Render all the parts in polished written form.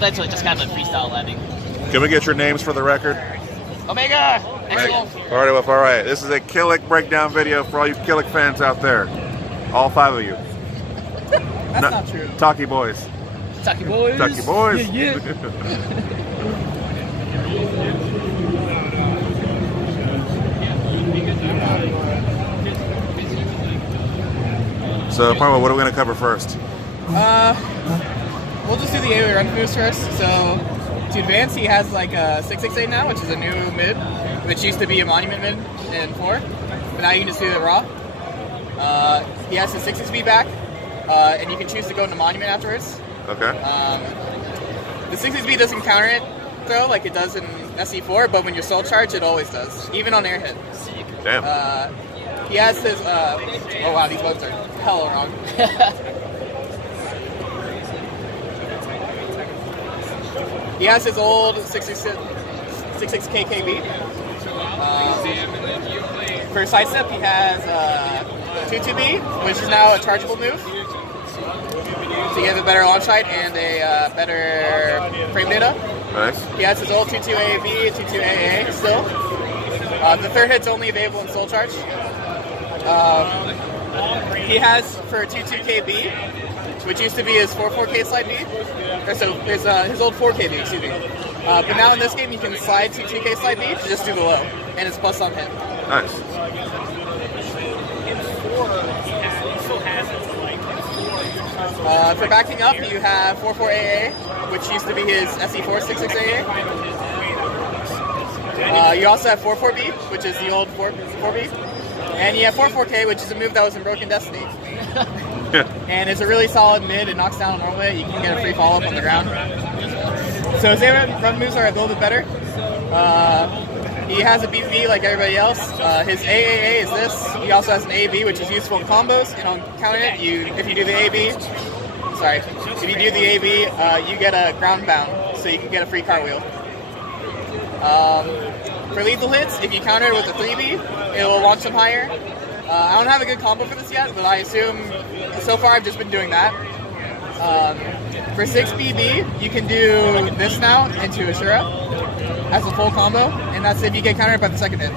That's just kind of a freestyle landing. Can we get your names for the record? Omega! Excellent. PartyWolf, all right. This is a Kilik Breakdown video for all you Kilik fans out there. All 5 of you. That's not true. Talkie boys. Talkie boys. Talkie boys. Yeah, So, PartyWolf, what are we going to cover first? We'll just do the AoE run moves first. So, to advance, he has like a 668 now, which is a new mid, which used to be a monument mid in 4. But now you can just do the raw. He has his 6 speed back, and you can choose to go into monument afterwards. Okay. The 6 speed doesn't counter it, though, like it does in SE4, but when you're soul charged, it always does, even on air hit. Damn. He has his, oh wow, these buttons are hella wrong. He has his old 66 KKB. For sidestep, he has 2-2B, which is now a chargeable move. So you have a better launch height and a better frame data. Nice. He has his old 2-2 AAB, 2-2 AA still. The third hit's only available in Soul Charge. He has for 2-2 KB, which used to be his 4-4K slide B. Or so there's his old 4K B, excuse me. But now in this game you can slide 2-2K slide B to just do the low, and it's plus on hit. Nice. For backing up, you have 4-4 AA, which used to be his SE4 6-6 AA. You also have 4-4B, which is the old 4B. And you have 4-4K, which is a move that was in Broken Destiny. And it's a really solid mid. It knocks down a normal hit. You can get a free follow-up on the ground. So his run moves are a little bit better. He has a BB like everybody else. His AAA is this. He also has an AB, which is useful in combos. And on counter it, if you do the AB, if you do the AB, you get a ground bound, so you can get a free cartwheel. For lethal hits, if you counter it with a 3B, it will launch them higher. I don't have a good combo for this yet, but I assume so far I've just been doing that. For 6BB, you can do this now into Ashura as a full combo, and that's if you get countered by the second hit.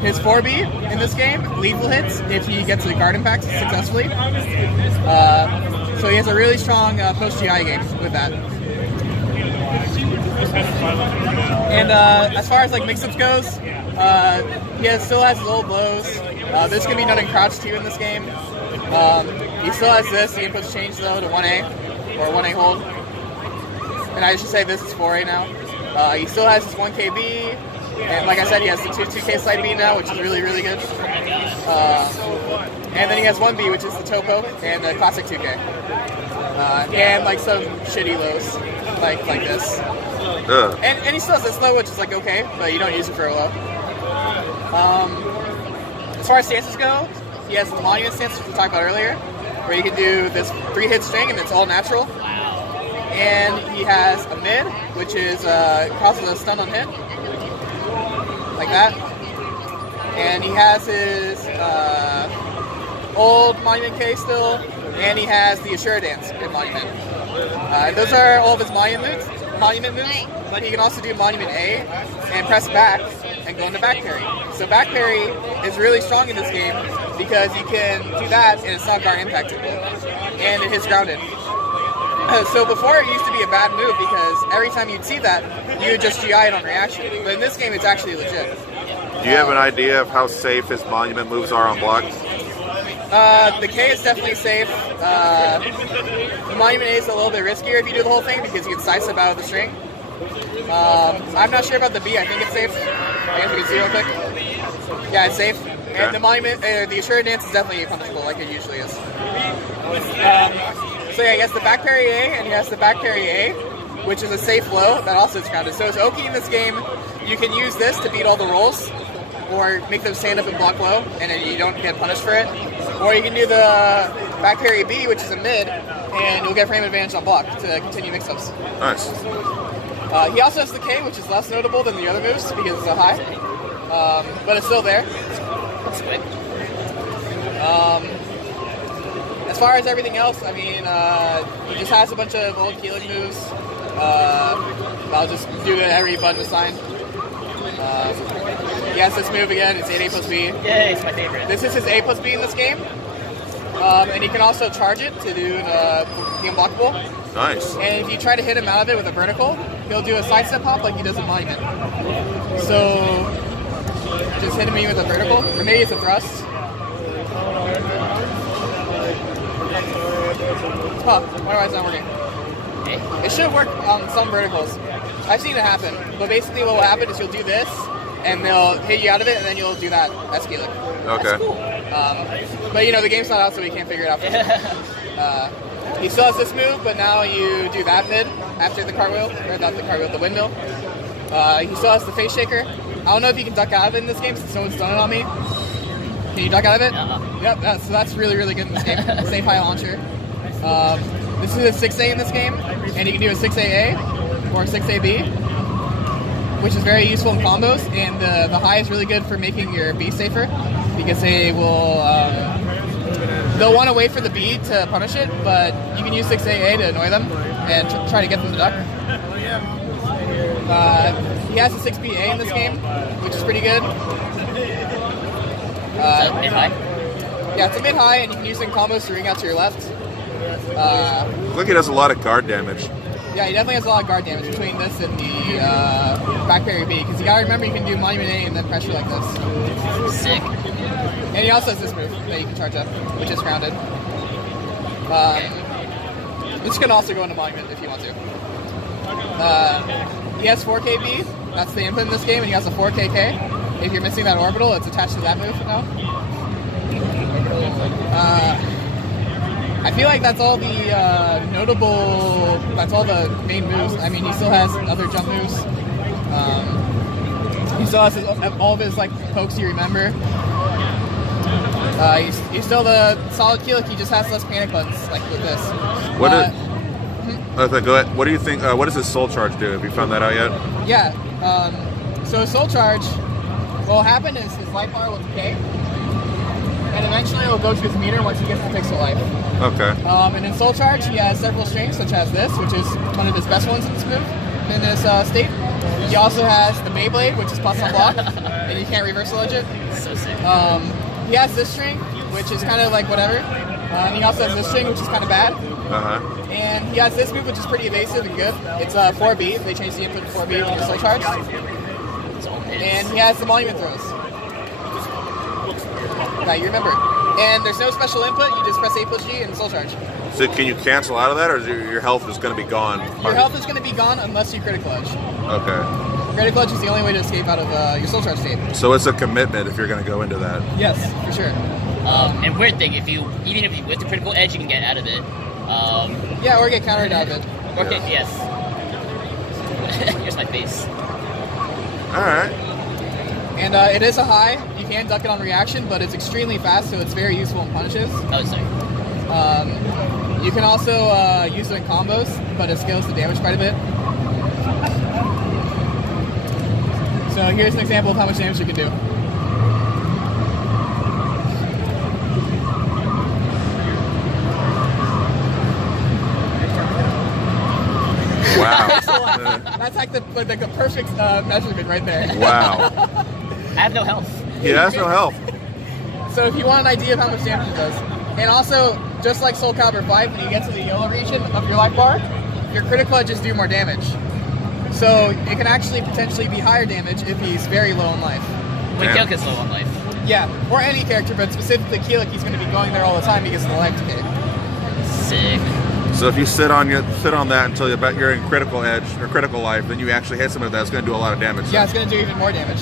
His 4B in this game, lethal hits if he gets the guard impact successfully. So he has a really strong post-GI game with that. And as far as like mix-ups goes, he still has his old blows. This can be done in crouch too in this game. He still has this. The inputs change though to 1A or 1A hold. And I should say this is 4A now. He still has his 1KB, and like I said, he has the 2K slide B now, which is really, really good. And then he has 1B, which is the Topo and the classic 2K. And like some shitty lows, like this. And he still has this low, which is like okay, but you don't use it for a low. As far as stances go, he has the monument stance, which we talked about earlier, where you can do this 3-hit string and it's all natural. And he has a mid, which is causes a stun on hit, like that. And he has his old Monument K still, and he has the Assure Dance in Monument. Those are all of his Monument moves, but he can also do Monument A and press back and go into back parry. So back parry is really strong in this game because you can do that and it's not guard impacted, and it hits grounded. So before it used to be a bad move because every time you'd see that, you would just GI it on reaction. But in this game, it's actually legit. Do you have an idea of how safe his monument moves are on block? The K is definitely safe. The Monument A is a little bit riskier if you do the whole thing because you can sidestep out of the string. I'm not sure about the B. I think it's safe. I guess we can see real quick. Yeah, it's safe. Okay. And the Monument, the Assured Dance is definitely punishable like it usually is. So yeah, he has the back parry A, and he has the back parry A, which is a safe low that also is grounded. So as Oki in this game, you can use this to beat all the rolls, or make them stand up and block low, and then you don't get punished for it. Or you can do the back parry B, which is a mid, and you'll get frame advantage on block to continue mix-ups. Nice. He also has the K, which is less notable than the other moves because it's a high, but it's still there. As far as everything else, I mean, he just has a bunch of old Kilik moves. I'll just do every button assigned. He has this move again, it's 8A plus B. Yeah, it's my favorite. This is his A plus B in this game. And he can also charge it to do the unblockable. Nice. And if you try to hit him out of it with a vertical, he'll do a sidestep hop like he does in Monument. So, just hit me with a vertical, or maybe it's a thrust. Huh, why is it not working? It should work on some verticals. I've seen it happen, but basically what will happen is you'll do this, and they'll hit you out of it, and then you'll do that. That's Kilik. Okay. That's cool. But you know, the game's not out, so we can't figure it out. He still has this move, but now you do that mid after the cartwheel, or not the cartwheel, the windmill. He still has the face shaker. I don't know if you can duck out of it in this game, since someone's done it on me. Can you duck out of it? Yep, that's really, really good in this game. Safe high launcher. This is a 6A in this game, and you can do a 6AA or a 6AB, which is very useful in combos, and the high is really good for making your B safer, because they will, they'll want to wait for the B to punish it, but you can use 6AA to annoy them and try to get them to duck. He has a 6BA in this game, which is pretty good. Mid-high? Yeah, it's a mid-high, and you can use it in combos to ring out to your left. Look, he does a lot of guard damage. Yeah, he definitely has a lot of guard damage between this and the back parry B, because you gotta remember you can do Monument A and then pressure like this. Sick. And he also has this move that you can charge up, which is grounded. This can also go into Monument if you want to. He has 4KB, that's the input in this game, and he has a 4KK. If you're missing that orbital, it's attached to that move now. I feel like that's all the that's all the main moves. I mean, he still has other jump moves. He still has all of his like pokes you remember. He's still the solid Kilik, he just has less panic buttons, like with this. Okay, go ahead. What do you think, what does his soul charge do? Have you found that out yet? Yeah, so soul charge, what will happen is his life bar will decay, and eventually it will go to his meter once he gets the pixel life. Okay. And in soul charge, he has several strings, such as this, which is one of his best ones in this move, in this state. He also has the Beyblade, which is plus on block, and you can't reversal edge it. So sick. He has this string, which is kind of like whatever. And he also has this string, which is kind of bad. And he has this move, which is pretty evasive and good. It's 4B. They changed the input to 4B when you're soul charged. And he has the Monument throws. Yeah, you remember. And there's no special input. You just press A plus G and soul charge. So can you cancel out of that, or is your health is going to be gone? Your health is going to be gone unless you critical edge. Okay. Critical edge is the only way to escape out of your soul charge state. So it's a commitment if you're going to go into that. Yes, for sure. And weird thing, even if you with the critical edge, you can get out of it. Yeah, or get countered out of it. Okay, yes. Here's my face. Alright. And it is a high. You can duck it on reaction, but it's extremely fast, so it's very useful in punishes. Oh, sorry. You can also use it in combos, but it scales the damage quite a bit. So here's an example of how much damage you can do. Wow. That's like the perfect measurement right there. Wow. I have no health. He has no health. So if you want an idea of how much damage it does, and also, just like Soul Calibur V, when you get to the yellow region of your life bar, your critical edges do more damage. So it can actually potentially be higher damage if he's very low in life. When Kilik is low on life. Yeah, or any character, but specifically Kilik, he's going to be going there all the time because of the life decay. Sick. So if you sit on that until you're in critical edge or critical life, then you actually hit somebody that's going to do a lot of damage. Yeah, it's going to do even more damage.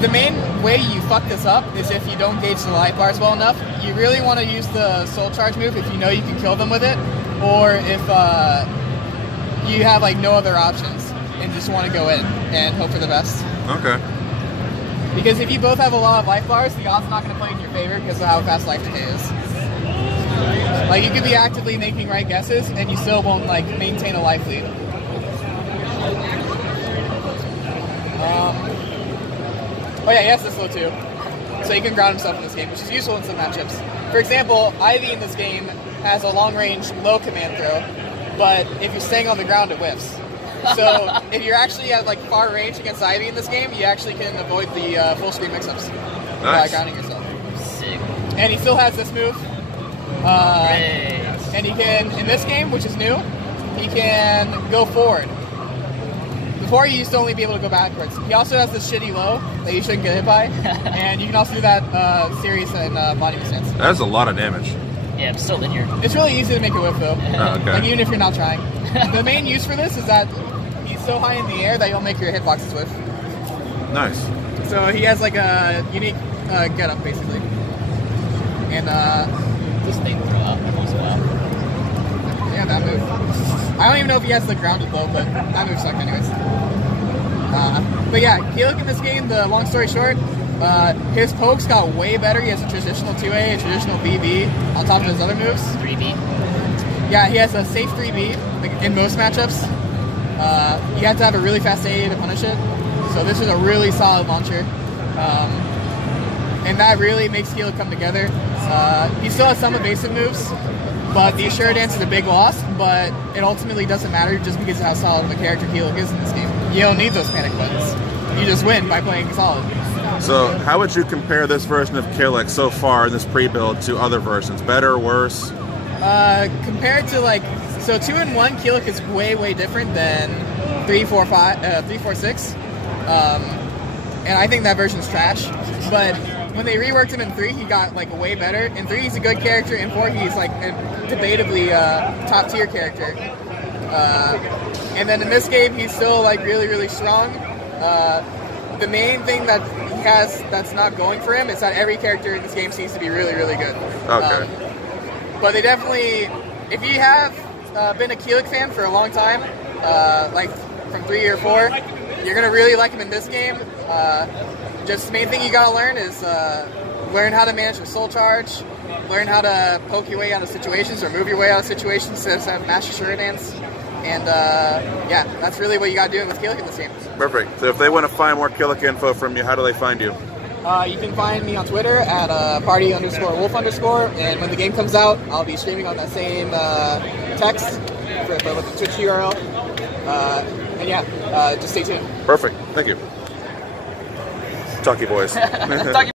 The main way you fuck this up is if you don't gauge the life bars well enough. You really want to use the soul charge move if you know you can kill them with it, or if you have like no other options and just want to go in and hope for the best. Okay. Because if you both have a lot of life bars, the odds not going to play in your favor because of how fast life decay is. Like you could be actively making right guesses and you still won't like maintain a life lead. Oh yeah, he has this low too. So he can ground himself in this game, which is useful in some matchups. For example, Ivy in this game has a long-range low command throw, but if you're staying on the ground, it whiffs. So if you're actually at like far range against Ivy in this game, you actually can avoid the full screen mix-ups by grounding yourself. Sick. And he still has this move. And he can, in this game, which is new, he can go forward. Before, he used to only be able to go backwards. He also has this shitty low that you shouldn't get hit by, and you can also do that series in body stance. That's a lot of damage. Yeah, it's so linear. It's really easy to make a whiff, though. Oh, okay. Like, even if you're not trying. The main use for this is that he's so high in the air that you'll make your hitboxes whiff. Nice. So he has like a unique getup, basically. And This thing throw out once in a while. yeah, that move. I don't even know if he has the grounded low, but that move sucked anyways. But yeah, Kilik in this game, the long story short, his pokes got way better. He has a traditional 2A, a traditional BB on top of his other moves. 3B. Yeah, he has a safe 3B like, in most matchups. You have to have a really fast A to punish it. So this is a really solid launcher. And that really makes Kilik come together. He still has some evasive moves, but the Assure Dance is a big loss, but it ultimately doesn't matter just because of how solid of a character Kilik is in this game. You don't need those panic buttons. You just win by playing solid. So how would you compare this version of Kilik so far in this pre-build to other versions? Better, worse? Compared to like, so 2-in-1, Kilik is way, way different than 3-4-6. And I think that version's trash. But when they reworked him in 3, he got like way better. In 3, he's a good character. In 4, he's like a debatably top tier character. And then in this game, he's still like really, really strong. The main thing that he has that's not going for him is that every character in this game seems to be really, really good. Okay. But they definitely, if you have been a Kilik fan for a long time, like from 3 or 4, you're gonna really like him in this game. Just the main thing you gotta learn is learn how to manage your soul charge, learn how to poke your way out of situations or move your way out of situations instead of master Assure Dance. And yeah, that's really what you gotta do with Kilik in this game. Perfect. So if they want to find more Kilik info from you, how do they find you? You can find me on Twitter at party_wolf_, and when the game comes out, I'll be streaming on that same text but with the Twitch URL. And yeah, just stay tuned. Perfect. Thank you. Talkie boys.